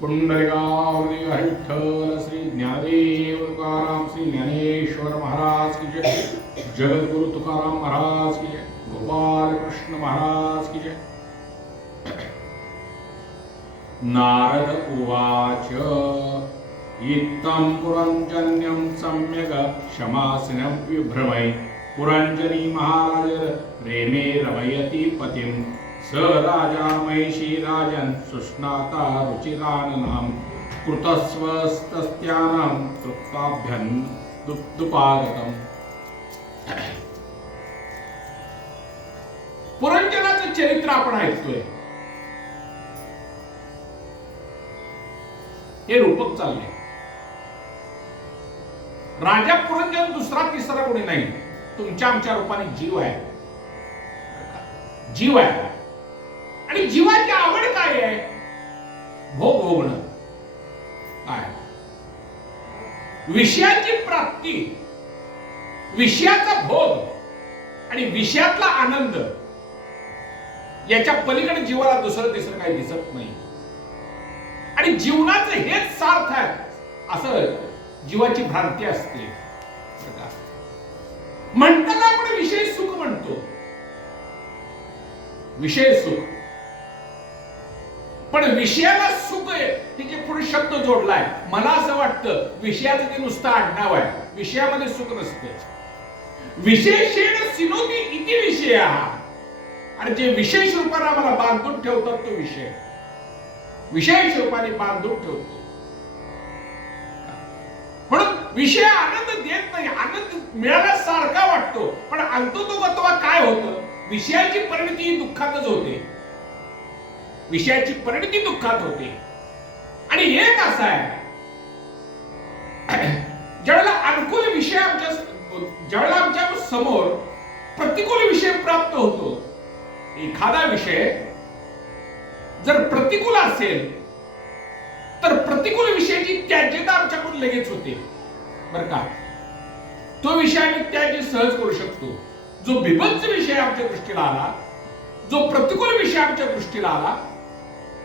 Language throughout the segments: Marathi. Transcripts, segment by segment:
पुंडलिकावली विठ्ठल श्री ज्ञानदेव तुकाराम श्री ज्ञानेश्वर महाराज की जय जगद्गुरु तुकाराम महाराज की जय गोपाल कृष्ण महाराज की जय नारद उवाच। इत्थं पुरञ्जन्यं सम्यक् क्षमासिनं विभ्रमै पुरञ्जनी महाराज रेमे रमयति पतिं स राजा महिषी राजन् सुष्णाता रुचिराननां कृतस्वस्तस्त्यानां तृप्ताभ्यन् दुप्दुपागतम् पुरंजनाचं चरित्र आपण ऐकतोय. हे रूपक चालले राजा पुरंजन दुसरा तिसरा कोणी नाही. तुमच्या आमच्या रूपाने जीव आहे. जीव आहे. आणि जीवाची आवड काय आहे? भोग भोगणं काय? विषयाची प्राप्ती. विषयाचा भोग आणि विषयातला आनंद. याच्या पलीकडे जीवाला दुसरं तिसरं काही दिसत नाही. आणि जीवनाचं हेच सार्थ आहे. असं जीवाची भ्रांती असते. म्हणताना आपण विषय सुख म्हणतो. विषय सुख. पण विषयाला सुख आहे. तिचे पुढे शब्द जोडलाय. मला असं वाटतं विषयाचं ते नुसतं आडनाव आहे. विषयामध्ये सुख नसते. विशेषेण सिनोती इति विषय. आणि जे विशेष रूपाने आम्हाला बांधून ठेवतात तो विषय. विशेष रूपाने बांधून ठेवतो. म्हणून विषय आनंद देत नाही. आनंद मिळाल्यासारखा वाटतो. पण अंतो तो काय होतं? विषयाची परिणती दुःखातच होते. विषयाची परिणती दुःखात होते. आणि एक असा आहे. ज्यावेळेला अनुकूल विषय आमच्या ज्यावेळेला आमच्यासमोर प्रतिकूल विषय प्राप्त होतो एखादा विषय जर प्रतिकूल असेल तर प्रतिकूल विषयाची त्याज्यता आमच्याकडून लगेच होते. बर का? तो विषय आम्ही त्याज्य सहज करू शकतो. जो बिभत्स विषय आमच्या दृष्टीला आला जो प्रतिकूल विषय आमच्या दृष्टीला आला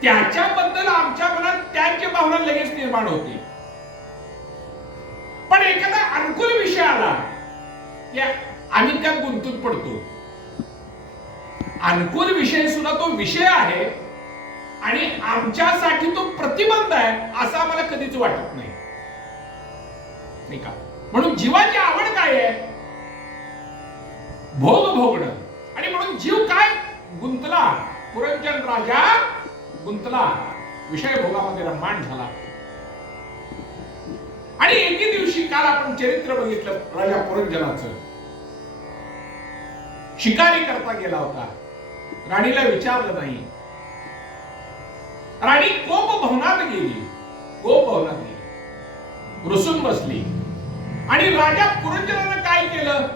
त्याच्याबद्दल आमच्या मनात त्याची भावना लगेच निर्माण होते. पण एखादा अनुकूल विषय आला आम्ही त्यात गुंतून पडतो. अनुकूल विषय सुद्धा तो विषय आहे आणि आमच्यासाठी तो प्रतिबंध आहे असं आम्हाला कधीच वाटत नाही. नाही का? म्हणून जीवाची आवड काय आहे? भोग भोगणं. आणि म्हणून जीव काय? गुंतला. पुरंजन राजा गुंतला. विषय भोगामध्ये रममाण झाला. आणि एके दिवशी काल आपण चरित्र बघितलं राजा पुरंजनाचं. शिकारी करता गेला होता. राणीला विचारलं नाही. राणी कोप भवनात गेली. कोप भवनात गेली. रुसून बसली. आणि राजा पुरंजनानं काय केलं?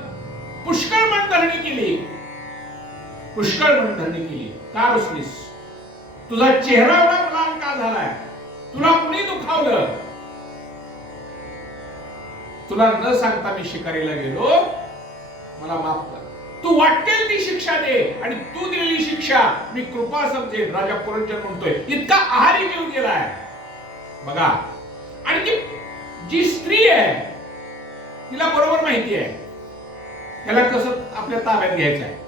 पुष्कळ मनधरणी केली. पुष्कळ मनधरणी केली. का रुसलीस? तुझा चेहरा एवढा लाल का झालाय? तुला कुणी दुखावलं? तुला न सांगता मी शिकारीला गेलो. मला माफ कर. तू वाटेल ती शिक्षा दे आणि तू दिलेली शिक्षा मी कृपा समजेन. राजा पुरंजन म्हणतोय इतका आहारी जीव गेलाय. बघा आणि ती जी स्त्री आहे तिला बरोबर माहिती आहे. त्याला कसं आपल्या ताब्यात घ्यायचं आहे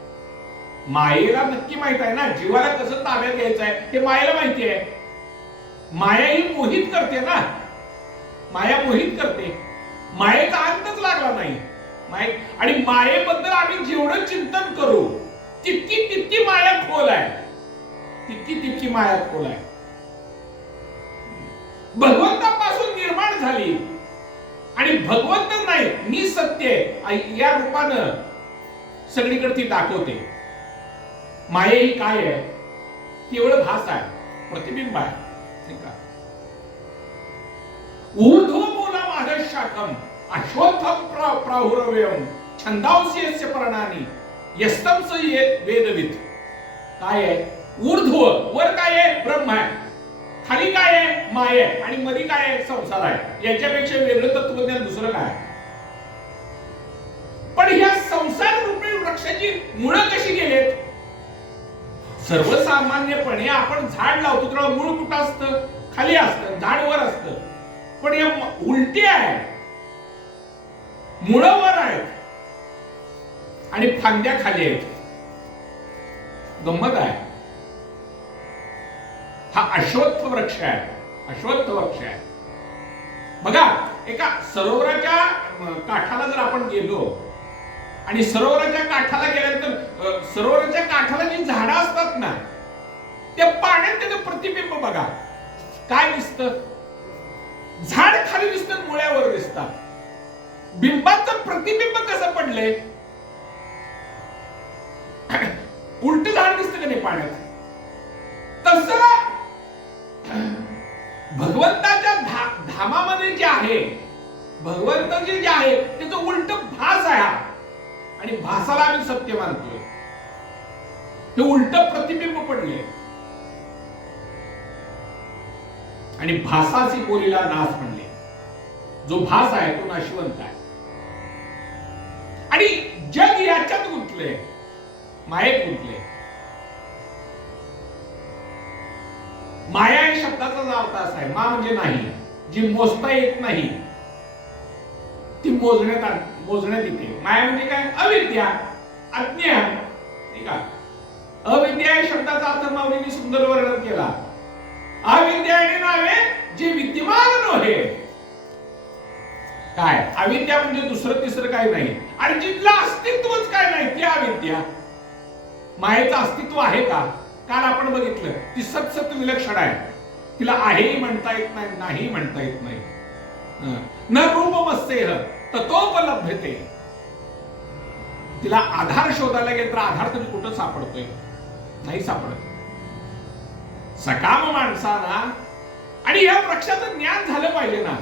मायेला नक्की माहीत आहे ना? जीवाला कसं ताब्यात घ्यायचं आहे ते मायेला माहिती आहे. माया ही मोहित करते ना. माया मोहित करते. मायेचा अंतच लागला नाही. माय आणि मायेबद्दल आम्ही जेवढं चिंतन करू तितकी तितकी माया खोल आहे. तितकी तितकी माया खोल आहे. भगवंतापासून निर्माण झाली. आणि भगवंत नाही मी सत्य आहे. या रूपानं सगळीकडे ती दाखवते. माये ही काय आहे? केवळ भास आहे प्रतिबिंब आहे ठीक आहे. ऊर्ध्व मूला माधशाखम अश्वत्थम प्रा प्राहुरव्यम छंदांसी यस्य प्रणानी यस्तम स ये वेदवित. काय आहे? ऊर्ध्व वर काय आहे? ब्रह्म आहे. खाली काय आहे? माय. आहे आणि मध्ये काय आहे? संसार आहे. याच्यापेक्षा वेगळं तत्वज्ञान दुसरं काय पण ह्या संसार रूपी वृक्षाची मुळं कशी गेलेत? सर्वसामान्यपणे आपण झाड लावतो तेव्हा मूळ कुठं असतं? खाली असतं झाड वर असतं. पण या उलटी आहे. मुळं वर आहेत. आणि फांद्या खाली आहेत. गंमत आहे. हा अश्वत्थ वृक्ष आहे. अश्वत्थ वृक्ष आहे. बघा एका सरोवराच्या काठाला जर आपण गेलो आणि सरोवराच्या काठाला गेल्यानंतर सरोवराच्या काठाला जी झाडं असतात ना त्या पाण्यात त्याचं प्रतिबिंब बघा. काय दिसत? झाड खाली दिसतं मुळ्यावर दिसतात. बिंबाचं प्रतिबिंब कसं पडलंय? उलट झाड दिसत का नाही पाण्यात? तस भगवंताच्या धा- धामामध्ये जे आहे भगवंत जे जे आहे त्याचं उलट भास आहे आणि भासाला आम्ही सत्य मानतोय. हे उलट प्रतिबिंब पडले. आणि भासाची बोलीला नाश म्हणले. जो भास आहे तो नाशिवंत आहे. आणि जग याच्यात गुंतले मायेत गुंतले माया या शब्दाचा अर्थ असा आहे मा म्हणजे नाही. जी मोजता येत नाही ती मोजण्यात मोजण्यात येते माया म्हणजे काय? अविद्या अज्ञान. ठीक आहे? अविद्या या शब्दाचा अर्थ माऊलीने सुंदर वर्णन केला. अविद्या आणि नावे जे विद्यमान नव्हे काय? अविद्या म्हणजे दुसरं तिसरं काय नाही. आणि जिथलं अस्तित्वच काय नाही ती अविद्या. मायेचं अस्तित्व आहे का? काल आपण बघितलं ती सतसत विलक्षण आहे. तिला आहेही म्हणता येत नाही नाही म्हणता येत नाही. न रूप मस्तेह ततोपलभ्यते तिला आधार शोधायला गेलं तर आधार तरी कुठं सापडतोय? नाही सापडत. सकाम माणसाना आणि या वृक्षाचं ज्ञान झालं पाहिजे ना.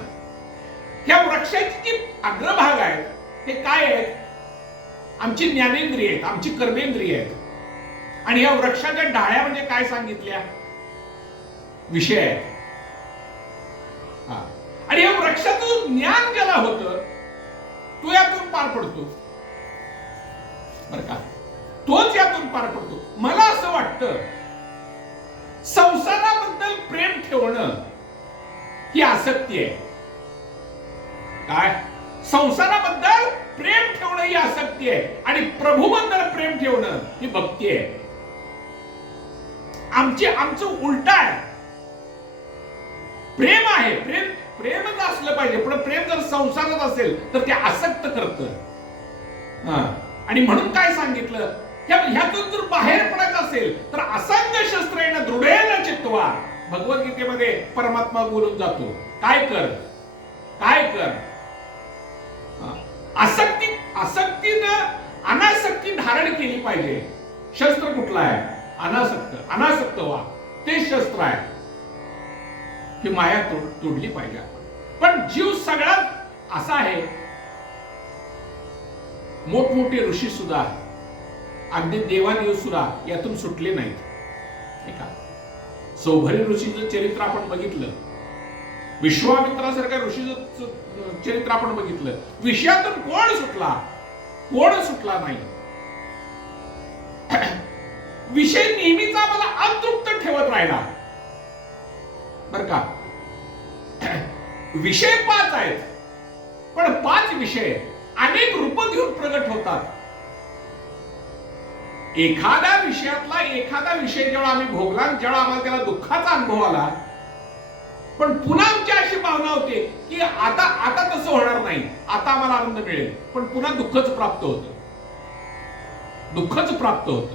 या वृक्षाचे जे अग्रभाग आहेत. ते काय आहेत? आमची ज्ञानेंद्रिय आहेत आमची कर्मेंद्रिय आहेत. आणि या वृक्षाच्या डाळ्या म्हणजे काय सांगितल्या? विषय आहेत. हा. आणि या वृक्षाचं ज्ञान ज्याला होतं पार पडतो. मला असं वाटतं संसाराबद्दल प्रेम ठेवणं ही आसक्ती आहे. काय? संसाराबद्दल प्रेम ठेवणं ही आसक्ती आहे. आणि प्रभूबद्दल प्रेम ठेवणं ही भक्ती आहे. आमची आमचं उलट आहे. प्रेम आहे. प्रेम प्रेमच असलं पाहिजे. पण प्रेम जर संसारात असेल तर ते आसक्त करत. आणि म्हणून काय सांगितलं? ह्यातून जर बाहेर पडत असेल तर असंग शस्त्रेन दृढेन चित्वा भगवद्गीतेमध्ये परमात्मा बोलून जातो. काय कर? काय कर? आसक्ती आसक्तीनं अनासक्ती धारण केली पाहिजे. शस्त्र कुठलं आहे? अनासक्त. अनासक्त व्हा ते शस्त्र आहे. ही माया तोड तोडली पाहिजे आपण. पण जीव सगळ्यात असा आहे मोठमोठे ऋषी सुद्धा अगदी देवादेव यातून सुटले नाहीत. का? सौभरी ऋषीचं चरित्र आपण बघितलं. विश्वामित्रासारख्या ऋषीचं चरित्र आपण बघितलं. विषयातून कोण सुटला? कोण सुटला नाही? विषय नेहमीचा मला अतृप्त ठेवत राहिला. बर का? विषय पाच आहेत. पण पाच विषय अनेक रूप घेऊन प्रगट होतात. एखाद्या विषयातला एखादा विषय जेव्हा आम्ही भोगला जेव्हा आम्हाला त्याला दुःखाचा अनुभव आला पण पुन्हा आमची अशी भावना होते की आता आता तसं होणार नाही आता आम्हाला आनंद मिळेल. पण पुन्हा दुःखच प्राप्त होत. दुःखच प्राप्त होत.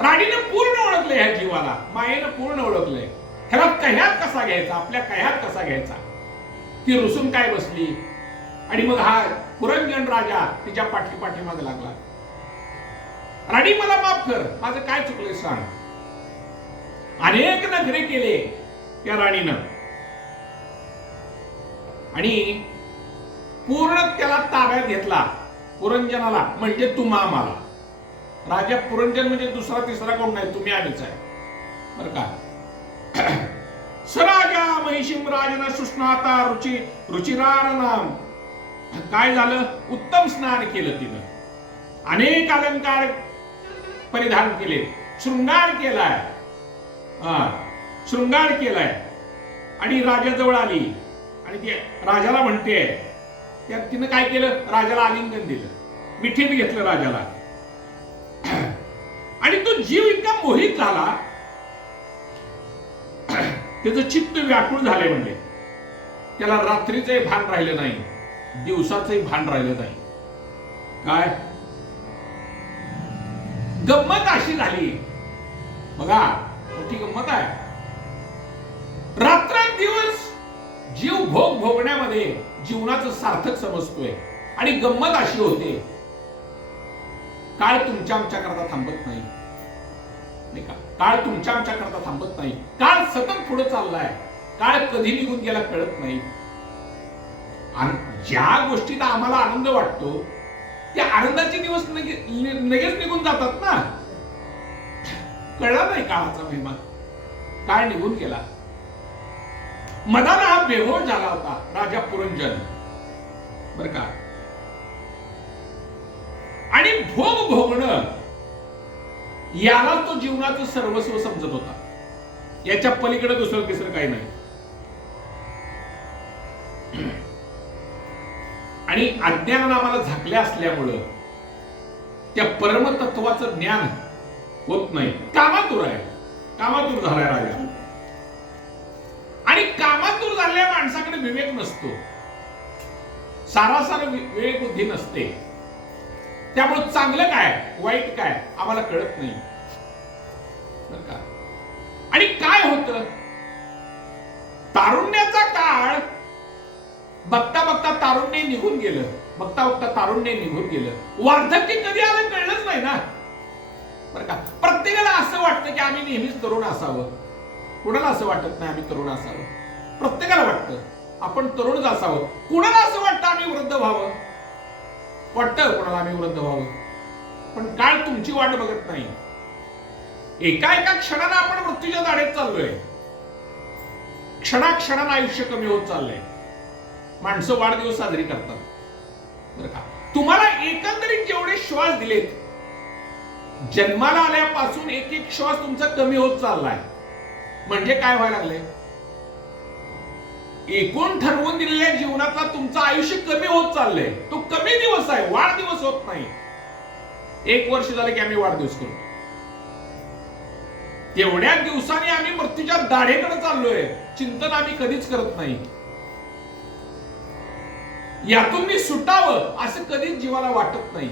राणीनं पूर्ण ओळखलं ह्या जीवाला मायेनं पूर्ण ओळखलंय. ह्याला कह्यात कसा घ्यायचा? आपल्या कह्यात कसा घ्यायचा? ती रुसून काय बसली? आणि मग हा पुरंजन राजा तिच्या पाठी पाठीमागे लागला. राणी मला माफ कर. माझं काय चुकलंय सांग. अनेक नखरे केले त्या राणीनं. आणि पूर्ण त्याला ताब्यात घेतला पुरंजनाला म्हणजे तुम्हा आम्हाला. राजा पुरंजन म्हणजे दुसरा तिसरा कोण नाही तुम्ही आम्हीच आहे. बर का? सराजा महिषिम राजना सुष्णाता रुची रुचिरार नाम काय झालं? उत्तम स्नान केलं तिनं. अनेक अलंकार परिधान केले. शृंगार केलाय. हा शृंगार केलाय. आणि राजाजवळ आली. आणि ती राजाला म्हणते त्यात तिनं काय केलं? राजाला आलिंगन दिलं. मिठीत घेतलं राजाला. आणि तो जीव इतका मोहित झाला त्याचं चित्त व्याकुळ झाले म्हणजे त्याला रात्रीचंही भान राहिलं नाही. दिवसाचंही भान राहिलं नाही. काय? गंमत अशी झाली. बघा मोठी गंमत आहे. रात्रंदिवस जीव भोग भोगण्यामध्ये जीवनाचं सार्थक समजतोय आणि गंमत अशी होते. काळ तुमच्या आमच्या करता थांबत नाही. नाही का? काळ तुमच्या आमच्या करता थांबत नाही. काळ सतत पुढे चाललाय. काळ कधी निघून गेला कळत नाही. आणि ज्या गोष्टीला आम्हाला आनंद वाटतो त्या आनंदाचे दिवस लगेच निघून जातात ना. कळला नाही काळाचा महिमा काळ निघून गेला? मदाला हा बेहोश झाला होता राजा पुरंजन. बर का? आणि भोग भोगणं याला तो जीवनाचं सर्वस्व समजत होता. याच्या पलीकडे दुसरं तिसरं काही नाही. आणि अज्ञानानं आम्हाला झाकल्या असल्यामुळं त्या परमतत्वाचं ज्ञान होत नाही. कामातूर आहे. कामातूर झालाय राजा. आणि कामातूर झालेल्या माणसाकडे विवेक नसतो. सारासार विवेक बुद्धी नसते. त्यामुळे चांगलं काय वाईट काय आम्हाला कळत नाही. का? आणि काय होत? तारुण्याचा काळ बघता बघता तारुण्य निघून गेलं. बघता बघता तारुण्य निघून गेलं. वार्धक्य कधी आलं कळलंच नाही ना. बरं का? प्रत्येकाला असं वाटतं की आम्ही नेहमीच तरुण असावं. कुणाला असं वाटत नाही आम्ही तरुण असावं? प्रत्येकाला वाटतं. आपण तरुणच असावं. कुणाला असं वाटतं आम्ही वृद्ध व्हावं? वाटतं कुणाला आम्ही वृद्ध व्हावं? पण काळ तुमची वाट बघत नाही. एका एका क्षणाला आपण मृत्यूच्या दाढेत चाललोय. क्षणाक्षणाला आयुष्य कमी होत चाललंय. माणसं वाढदिवस साजरी करतात. बरं का? तुम्हाला एकंदरीत जेवढे श्वास दिलेत जन्माला आल्यापासून एक एक श्वास तुमचा कमी होत चाललाय. म्हणजे काय व्हायला लागले एकूण ठरवून दिलेल्या जीवनातला तुमचं आयुष्य कमी होत चाललंय. तो कमी दिवस आहे वाढदिवस होत नाही. एक वर्ष झालं की आम्ही वाढदिवस करतो. तेवढ्या दिवसांनी आम्ही मृत्यूच्या दाढेकडे चाललोय. चिंतन आम्ही कधीच करत नाही. यातून मी सुटावं असं कधीच जीवाला वाटत नाही.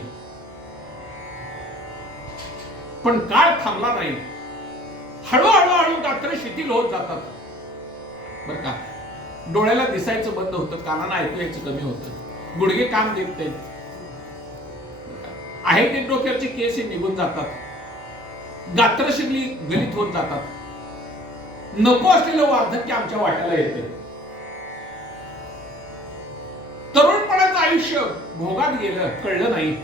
पण काळ थांबला नाही. हळूहळू हळू रात्र शिथिल होत जातात. बर का? डोळ्याला दिसायचं बंद होतं कानाला ऐकू यायचं कमी होतं. गुडघे काम देत नाहीत आहे ते डोक्याचे केस हे निघून जातात. गात्र शिगली गलित होत जातात. नको असलेलं वार्धक्य आमच्या वाट्याला येते. आयुष्य भोगात गेलं कळलं नाही.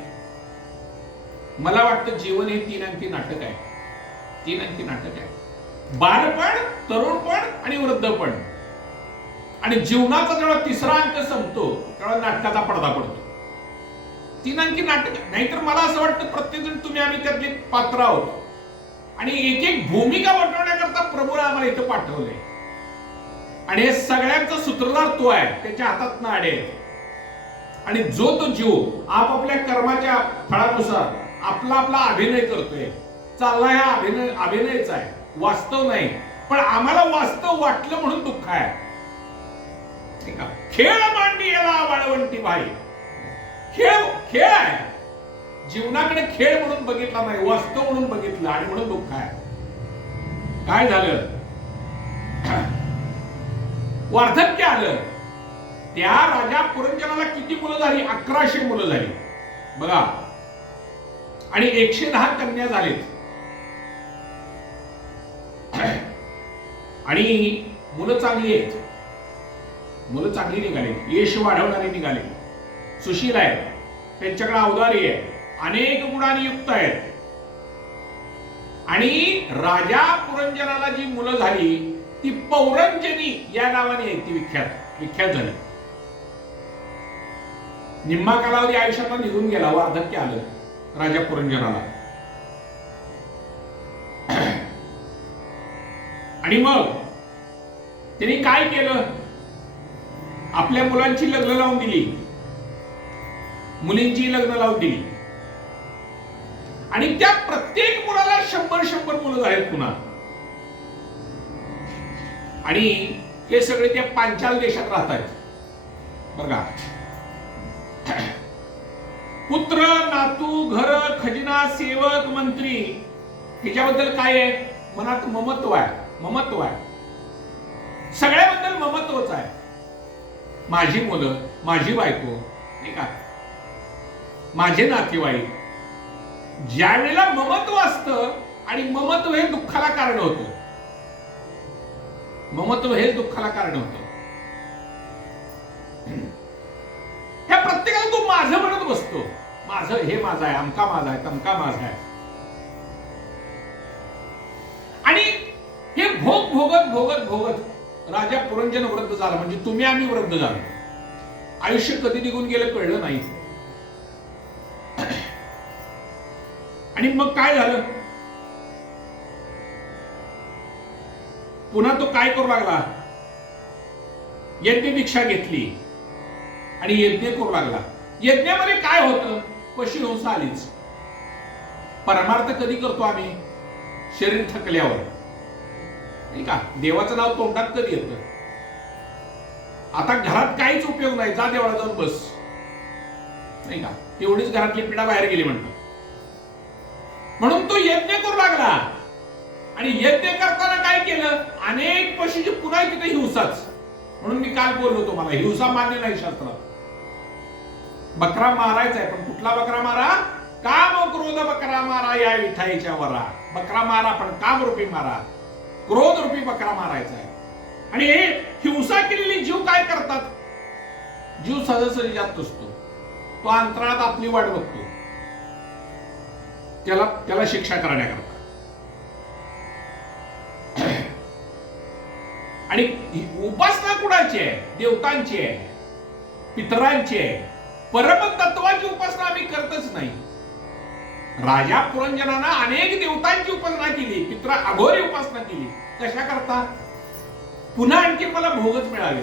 मला वाटतं जीवन हे तीन अंकी नाटक आहे. तीन अंकी नाटक आहे. बालपण तरुणपण आणि वृद्धपण. आणि जीवनाचा जेव्हा तिसरा अंक संपतो तेव्हा नाटकाचा पडदा पडतो. तीन अंकी नाटक नाहीतर मला असं वाटतं प्रत्येकजण तुम्ही आम्ही त्यातले पात्र आहोत. आणि एक एक भूमिका वटवण्याकरता प्रभूने आम्हाला इथं पाठवलंय. आणि हे सगळ्यांचा सूत्रधार तो आहे. त्याच्या हातात नाडे आहेत. आणि जो तो जीव आपापल्या कर्माच्या फळानुसार आपला आपला अभिनय करतोय चालला हा अभिनय अभिनयच आहे. वास्तव नाही पण आम्हाला वास्तव वाटलं म्हणून दुःख आहे. खेळ मांडी याला वाळवंटी भाई खेळ खेळ आहे. जीवनाकडे खेळ म्हणून बघितला नाही वास्तव म्हणून बघितलं आणि म्हणून दुःख आहे. काय झालं? वार्धक्य आलं. त्या राजा पुरंजनाला किती मुलं झाली? अकराशे मुलं झाली. बघा. आणि एकशे दहा कन्या झालेत. आणि मुलं चांगली आहेत. मुलं चांगली निघाली यश वाढवणारे निघाले सुशील आहेत. त्यांच्याकडे अवधारी आहे. अनेक गुणांनी युक्त आहेत. आणि राजा पुरंजनाला जी मुलं झाली ती पौरंजनी या नावाने ती विख्यात. विख्यात झाली. निम्मा कालावधी आयुष्यातला निघून गेला वार्धक्य आलं राजा पुरंजनाला. आणि मग त्यांनी काय केलं? आपल्या मुलांची लग्न लावून दिली. मुलींची लग्न लावून दिली. आणि त्या प्रत्येक मुलाला शंभर शंभर मुलं आहेत पुन्हा. आणि हे सगळे त्या पांचाल देशात राहत आहेत बघा पुत्र नातू घर खजिना सेवक मंत्री ह्याच्याबद्दल काय आहे? मनात ममत्व आहे ममत्व आहे. सगळ्याबद्दल ममत्वच आहे. माझी मुलं माझी बायको नाही का? माझे नातेवाईक ज्या वेळेला ममत्व असतं आणि ममत्व हे दुःखाला कारण होतं. ममत्व हे दुःखाला कारण होतं. ह्या प्रत्येकाला तो माझं म्हणत बसतो. माझं हे माझं आहे अमका माझा आहे तमका माझा आहे. आणि हे भोग भोगत भोगत भोगत राजा पुरंजन वृद्ध झाला. म्हणजे तुम्ही आम्ही वृद्ध झालो. आयुष्य कधी निघून गेलं कळलं नाही. आणि मग काय झालं? पुन्हा तो काय करू लागला? यज्ञ दीक्षा घेतली. आणि यज्ञ करू लागला. यज्ञामध्ये काय होतं? पशुहिंसा आलीच परमार्थ कधी करतो आम्ही? शरीर थकल्यावर. नाही का? देवाचं नाव तोंडात कधी येतं? आता घरात काहीच उपयोग नाही. जा देवाला जाऊन बस. नाही का? तेवढीच घरातली पिढा बाहेर गेली म्हणतो म्हणून तो यज्ञ करू लागला. आणि यज्ञ करताना काय केलं? अनेक पशुची पुन्हा तिथे हिंसाच. म्हणून मी काल बोललो तुम्हाला हिंसा मान्य नाही शास्त्रात. बकरा मारायचा आहे पण कुठला बकरा मारा? काम क्रोध बकरा मारा या विठाईच्या वरा बकरा मारा पण काम रूपी मारा. क्रोध रूपी बकरा मारायचा आहे आणि हे हिंसा केलेली जीव काय करतात? जीव सहजसरी जात असतो तो अंतराळात आपली वाट बघतो. त्याला त्याला शिक्षा करण्याकरता. आणि उपासना कुणाची आहे? देवतांची आहे. पितरांची आहे. परमतत्वाची उपासना आम्ही करतच नाही. राजा पुरंजनानं अनेक देवतांची उपासना केली पित्र अघोरी उपासना केली. कशा करता? पुन्हा आणखी मला भोगच मिळाले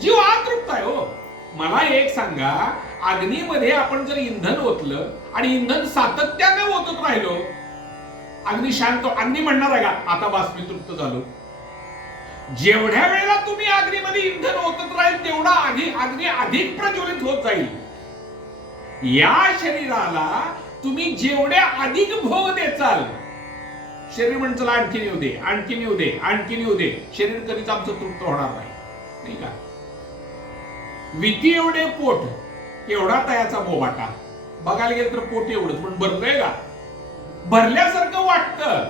जीव आतृप्त आहे हो. मला एक सांगा अग्नीमध्ये आपण जर इंधन ओतलं आणि इंधन सातत्याने ओतत राहिलो अग्नी शांत अग्नी म्हणणार आहे का? आता बासमी तृप्त झालो. जेवढ्या वेळेला तुम्ही अग्नीमध्ये इंधन ओतत राहील तेवढा आधी अग्नी अधिक प्रज्वलित होत जाईल. या शरीराला तुम्ही जेवढ्या अधिक भोग देचाल शरीर म्हणजे आणखीन येऊ दे आणखीन येऊ दे आणखीन येऊ दे शरीर कधीच आमचं तृप्त होणार नाही. नाही का? विती एवढे पोट एवढा तयाचा बोबाटा बघायला गेलं तर पोट एवढंच पण भरलंय का? भरल्यासारखं वाटतं.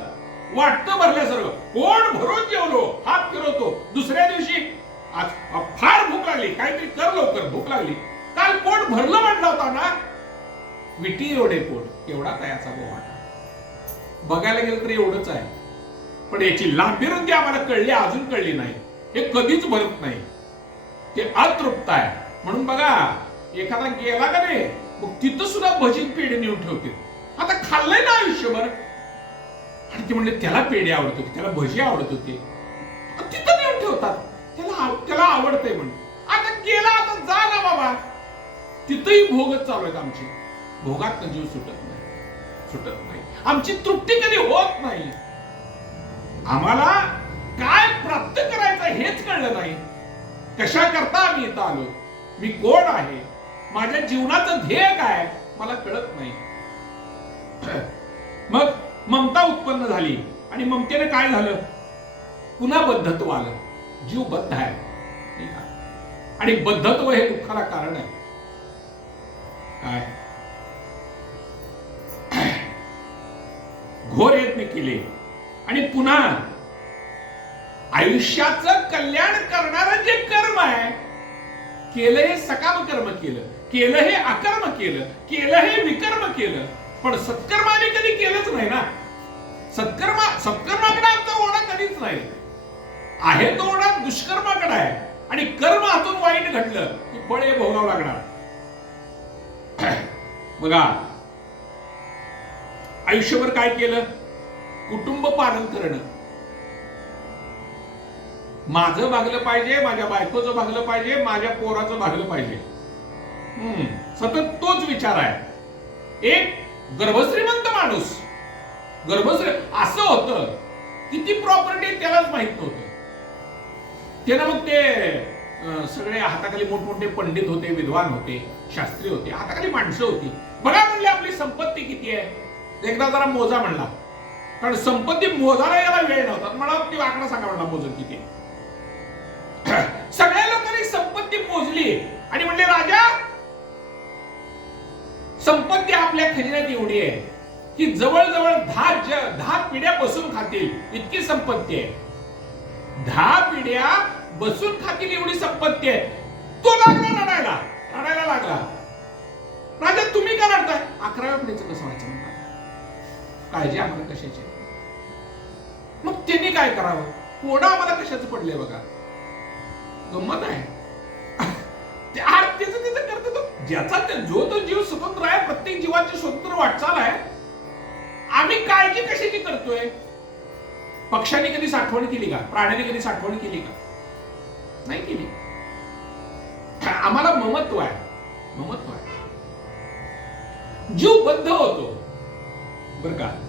वाटतं भरल्यासारखं. पोट भरून जेवलो हात फिरवतो. दुसऱ्या दिवशी आज फार भूक लागली काहीतरी कर लवकर भूक लागली. काल पोट भरलं म्हटलं होता ना. विटी एवढे पोट एवढा तयाचा बोबाटा बघायला गेलं तर एवढंच आहे. पण याची लांबी रुंदी आम्हाला कळली अजून कळली नाही. हे कधीच भरत नाही. ते अतृप्त आहे. म्हणून बघा एखादा गेला का रे मग तिथं सुद्धा भजीत पेढे नेऊन ठेवते. आता खाल्लंय ना आयुष्यभर. आणि ते म्हणले त्याला पेढे आवडत होते त्याला भजी आवडत होती. तिथं नेऊन ठेवतात. त्याला त्याला आवडते तिथंही भोगच चालू आहेत आमचे. भोगात जीव सुटत नाही. सुटत नाही. आमची तृप्ती कधी होत नाही. आम्हाला काय प्राप्त करायचं हेच कळलं नाही. कशा करता आम्ही इथं आलो? मी कोण आहे? माझ्या जीवनाचं ध्येय काय? मला कळत नाही. मग ममता उत्पन्न झाली. आणि ममतेने काय झालं? पुन्हा बद्धत्व आलं. जीव बद्ध आहे. आणि बद्धत्व हे दुःखाला कारण आहे. घोर यत्न केले. आणि पुन्हा आयुष्याचं कल्याण करणार जे कर्म आहे केलं हे सकाम कर्म केलं केलं हे अकर्म केलं केलं हे विकर्म केलं पण सत्कर्म आम्ही कधी केलंच नाही ना. सत्कर्म सत्कर्माकडे आमचा ओढा कधीच नाही. आहे तो ओढा दुष्कर्माकडे आहे. आणि कर्म हातून वाईट घडलं की फळ हे भोगावं लागणार. बघा. आयुष्यभर काय केलं? कुटुंब पालन करणं. माझं भागलं पाहिजे माझ्या बायकोचं भागलं पाहिजे माझ्या पोराचं भागलं पाहिजे. हम्म, सतत तोच विचार आहे. एक गर्भश्रीमंत माणूस. गर्भश्री असं होतं. किती प्रॉपर्टी त्यालाच माहीत नव्हतं. त्यानं मग ते सगळे हाताखाली मोठमोठे पंडित होते विद्वान होते शास्त्री होते हाताखाली माणसं होती. बघा म्हणले आपली संपत्ती किती आहे? एकदा जरा मोजा म्हणला. कारण संपत्ती मोजायला याला वेळ नव्हता. मला ती आकडा सांगा म्हणला मोजून किती सगळ्या लोकांनी संपत्ती मोजली. आणि म्हणले राजा संपत्ती आपल्या खजिन्यात एवढी आहे की जवळजवळ दहा ज- दहा पिढ्या बसून खातील. इतकी संपत्ती आहे. दहा पिढ्या बसून खातील एवढी संपत्ती आहे. तो लागला रडायला. रडायला लागला. राजा तुम्ही का रडताय? अकराव्या पिढीचं कसं व्हायचं म्हणला काळजी आम्हाला कशाची? मग त्यांनी काय करावं? कोणा आम्हाला कशाचं पडले बघा? गंमत आहे. ते आर त्याचं तिथं करतो तो. ज्याचा ते- जो तो जीव स्वतंत्र आहे प्रत्येक जीवाची स्वतंत्र वाटचाल आहे आम्ही काळजी कशाची करतोय? पक्षाने कधी साठवण केली का? प्राण्याने कधी साठवण केली का? नाही केली. आम्हाला ममत्व आहे. ममत्व आहे. जीव बद्ध होतो. बर का?